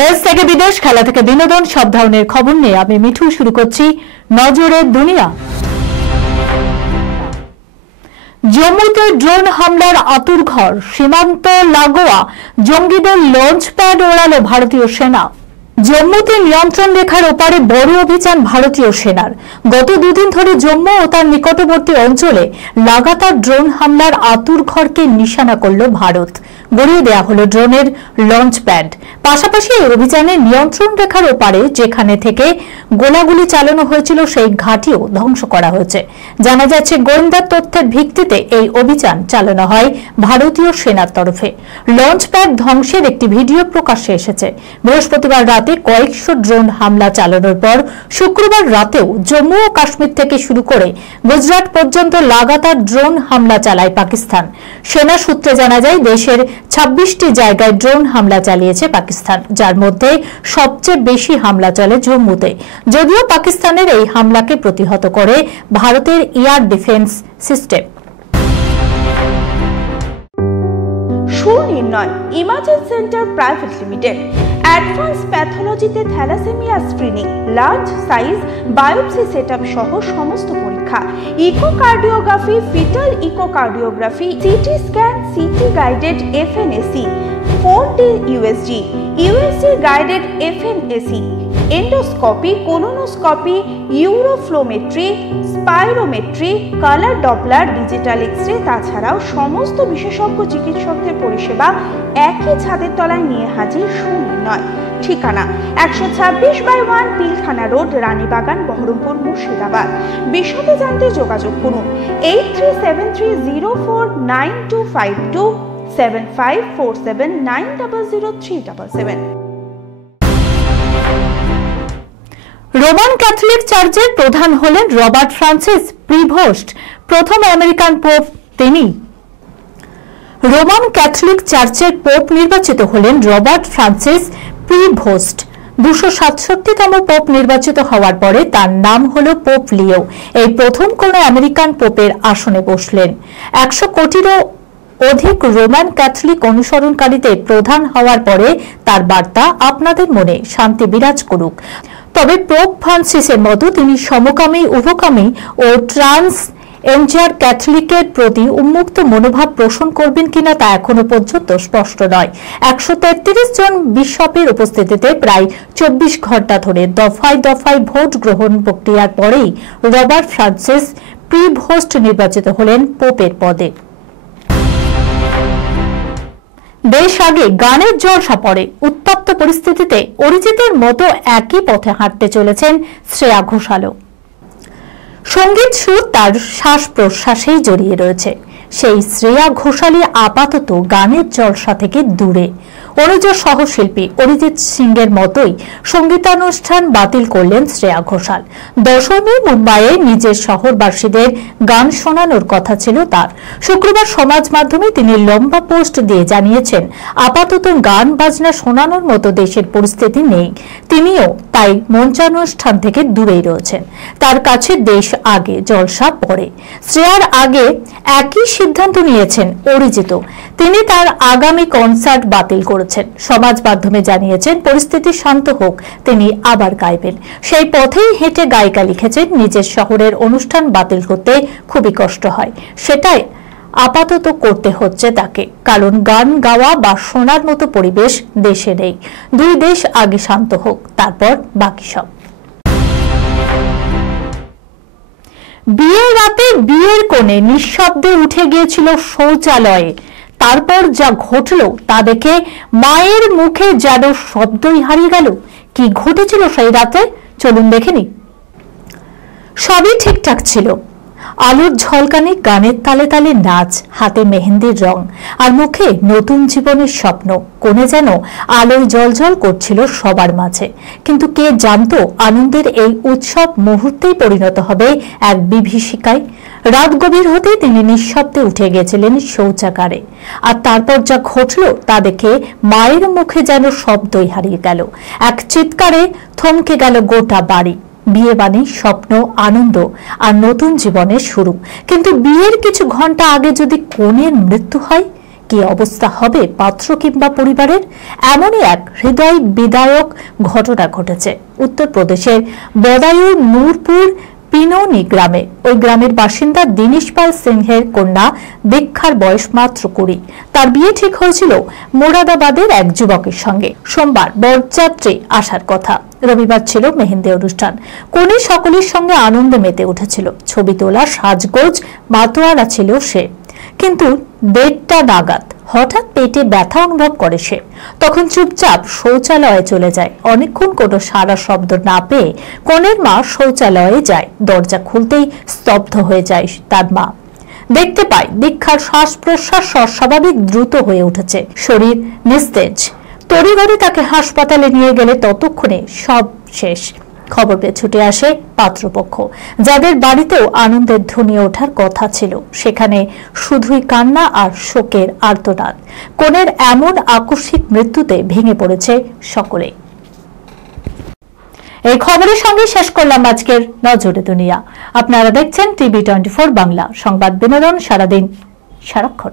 দেশ থেকে বিদেশ, খেলা থেকে বিনোদন, সব ধরনের খবর নিয়ে আমি মিঠু শুরু করছি নজরের দুনিয়া। জম্মুতে ড্রোন হামলার আঁতুড়ঘর, সীমান্ত লাগোয়া জঙ্গিদের লঞ্চ প্যাড ওড়ালো ভারতীয় সেনা। জম্মুতে নিয়ন্ত্রণ রেখার ওপারে বড় অভিযান ভারতীয় সেনার। গত দুদিন ধরে জম্মু ও তার নিকটবর্তী অঞ্চলে লাগাতার ড্রোন হামলার আঁতুড়ঘরকে নিশানা করল ভারত। গড়িয়ে দেয়া হলো ড্রোনের লঞ্চ প্যাড। পাশাপাশি এই অভিযানে নিয়ন্ত্রণ রেখার ওপারে যেখানে থেকে গোলাগুলি চালানো হয়েছিল সেই ঘাঁটিও ধ্বংস করা হয়েছে। জানা যাচ্ছে গোয়েন্দা তথ্যের ভিত্তিতে এই অভিযান চালানো হয় ভারতীয় সেনার তরফে। লঞ্চ প্যাড ধ্বংসের একটি ভিডিও প্রকাশ্যে এসেছে। বৃহস্পতিবার রাতে কয়েকশো ড্রোন হামলা চালানোর পর শুক্রবার রাতেও জম্মু ও কাশ্মীর থেকে শুরু করে গুজরাট পর্যন্ত লাগাতার ড্রোন হামলা চালায় পাকিস্তান। সেনা সূত্রে জানা যায় দেশের 26টি জায়গায় ড্রোন হামলা চালিয়েছে পাকিস্তান, যার মধ্যে সবচেয়ে বেশি হামলা চলে জম্মুতে। যদিও পাকিস্তানের এই হামলাকে প্রতিহত করে ভারতের air defence system. Sunirnoy imaging centre private limited advance প্যাথোলজিতে thalassaemia screening, large size biopsy setup সহ সমস্ত পরীক্ষা, echocardiography, fetal echocardiography, CT scan, CT guided FNAC, 4D USG, USG guided FNAC, endoscopy, colonoscopy, uroflowmetry, spirometry, colour Doppler, digital x-ray, তাছাড়াও সমস্ত বিশেষজ্ঞ চিকিৎসকদের পরিষেবা একই ছাদের তলায় নিয়ে হাজির সুনির্ণয়। ঠিকানা 126/1 পিলখানা রোড, রানীবাগান, বহরমপুর, মুর্শিদাবাদ। বিশদে জানতে যোগাযোগ করুন 8373049252 7547900377। রোমান ক্যাথলিক চার্চের প্রধান হলেন রবার্ট ফ্রান্সিস প্রিভোস্ট, প্রথম আমেরিকান পোপ তিনি। রোমান ক্যাথলিক চার্চের পোপ নির্বাচিত হলেন রবার্ট ফ্রান্সিস প্রিভোস্ট। 267তম পোপ নির্বাচিত হওয়ার পরে তার নাম হলো পোপ লিও। এই প্রথম কোন আমেরিকান পোপের আসনে বসলেন। 100 কোটিরও অধিক রোমান ক্যাথলিক অনুসরণকারীদের প্রধান হওয়ার পরে তার বার্তা আপনাদের মনে শান্তি বিরাজ করুক। তবে পোপ ফ্রান্সিসের মতো তিনি সমকামী, উভকামী ও ট্রান্স এনজার ক্যাথলিকের প্রতি উন্মুক্ত মনোভাব পোষণ করবেন কিনা তা এখনো পর্যন্ত স্পষ্ট নয়। 133 জন বিশপের উপস্থিতিতে প্রায় 24 ঘন্টা ধরে দফায় দফায় ভোট গ্রহণ প্রক্রিয়ার পরেই রবার্ট ফ্রান্সিস প্রিভোস্ট নির্বাচিত হলেন পোপের পদে। বেশ আগে গানের জলসা পড়ে। উত্তপ্ত পরিস্থিতিতে অরিজিতের মতো একই পথে হাঁটতে চলেছেন শ্রেয়া ঘোষালও। সঙ্গীত সুর তার শ্বাস প্রশ্বাসেই জড়িয়ে রয়েছে। সেই শ্রেয়া ঘোষালী আপাতত গানের জলসা থেকে দূরে। অনুজ সহশিল্পী অরিজিৎ সিং এর মতোই সঙ্গীতানুষ্ঠান বাতিল করলেন শ্রেয়া ঘোষাল। 10 মুম্বাইয়ে নিজের শহরবাসীদের গান শোনানোর কথা ছিল তার। শুক্রবার সমাজ মাধ্যমে তিনি লম্বা পোস্ট দিয়ে জানিয়েছেন আপাতত গান বাজনা শোনানোর মতো দেশের পরিস্থিতি নেই। তিনিও তাই মঞ্চানুষ্ঠান থেকে দূরেই রয়েছেন। তার কাছে দেশ আগে, জলসা পরে। শ্রেয়ার আগে একই সিদ্ধান্ত নিয়েছেন অরিজিৎ। তিনি তার আগামী কনসার্ট বাতিল করেছেন। সমাজ মাধ্যমে জানিয়েছেন পরিস্থিতি শান্ত হোক, তিনি আবার গাইবেন। সেই পথেই হেঁটে গায়িকা লিখেছেন নিজের শহরের অনুষ্ঠান বাতিল করতে খুবই কষ্ট হয়, সেটাই আপাতত করতে হচ্ছে তাকে, কারণ গান গাওয়া বা শোনার মতো পরিবেশ দেশে নেই। দুই দেশ আগে শান্ত হোক, তারপর বাকি সব। বিয়ের রাতে বিয়ের কোণে নিঃশব্দে উঠে গিয়েছিল শৌচালয়ে। তারপর যা ঘটল তা দেখে মায়ের মুখে যেন শব্দই হারিয়ে গেল। কি ঘটেছিল সেই রাতে চলুন দেখে নি। সবই ঠিকঠাক ছিল। আলোর ঝলকানি, গানের তালে তালে নাচ, হাতে মেহেন্দির রং আর মুখে নতুন জীবনের স্বপ্ন। কোণে যেন আলোয় জ্বলজ্বল করছিল সবার মাঝে। কিন্তু কে জানতো আনন্দের এই উৎসব মুহূর্তেই পরিণত হবে এক বিভীষিকায়। রাত গভীর হতে তিনি নিঃশব্দে উঠে গেছিলেন শৌচাগারে। আর তারপর যা ঘটল তা দেখে মায়ের মুখে যেন শব্দই হারিয়ে গেল। এক চিৎকারে থমকে গেল গোটা বাড়ি। বিয়ে মানে স্বপ্ন, আনন্দ আর নতুন জীবনের শুরু। কিন্তু বিয়ের কিছু ঘন্টা আগে যদি কনের মৃত্যু হয়, কি অবস্থা হবে পাত্র কিংবা পরিবারের? এমনই এক হৃদয় বিদারক ঘটনা ঘটেছে উত্তরপ্রদেশের বদায়ুর নূরপুর পিনোনি গ্রামে। ওই গ্রামের বাসিন্দা দিনেশপাল সিংহের কন্যা দীক্ষার বয়স মাত্র 20। তার বিয়ে ঠিক হয়েছিল মোরাদাবাদের এক যুবকের সঙ্গে। সোমবার বরযাত্রী আসার কথা, রবিবার ছিল মেহেন্দি অনুষ্ঠান। কনে সকলের সঙ্গে আনন্দে মেতে উঠেছিল, ছবি তোলা, সাজগোজ মাতোয়ারা ছিল সে। কিন্তু 1:30 নাগাদ হঠাৎ পেটে ব্যথা অনুভব করে সে। তখন চুপচাপ শৌচালয়ে চলে যায়। অনেকক্ষণ কোনো সারা শব্দ না পেয়ে কনের মা শৌচালয়ে যায়। দরজা খুলতেই স্তব্ধ হয়ে যায় তার মা। দেখতে পায় দীক্ষার শ্বাস প্রশ্বাস অস্বাভাবিক দ্রুত হয়ে উঠেছে, শরীর নিস্তেজ। তড়িঘড়ি তাকে হাসপাতালে নিয়ে গেলে ততক্ষণে সব শেষ। খবর পেয়ে ছুটে আসে পাত্রপক্ষ, যাদের বাড়িতেও আনন্দের ধ্বনি ওঠার কথা ছিল। সেখানে শুধুই কান্না আর শোকের আর্তনাদ। কনের এমন আকস্মিক মৃত্যুতে ভেঙে পড়েছে সকলে। এই খবরের সঙ্গে শেষ করলাম আজকের নজরে দুনিয়া। আপনারা দেখছেন টিভি 24 বাংলা, সংবাদ বিনোদন সারাদিন সারাক্ষণ।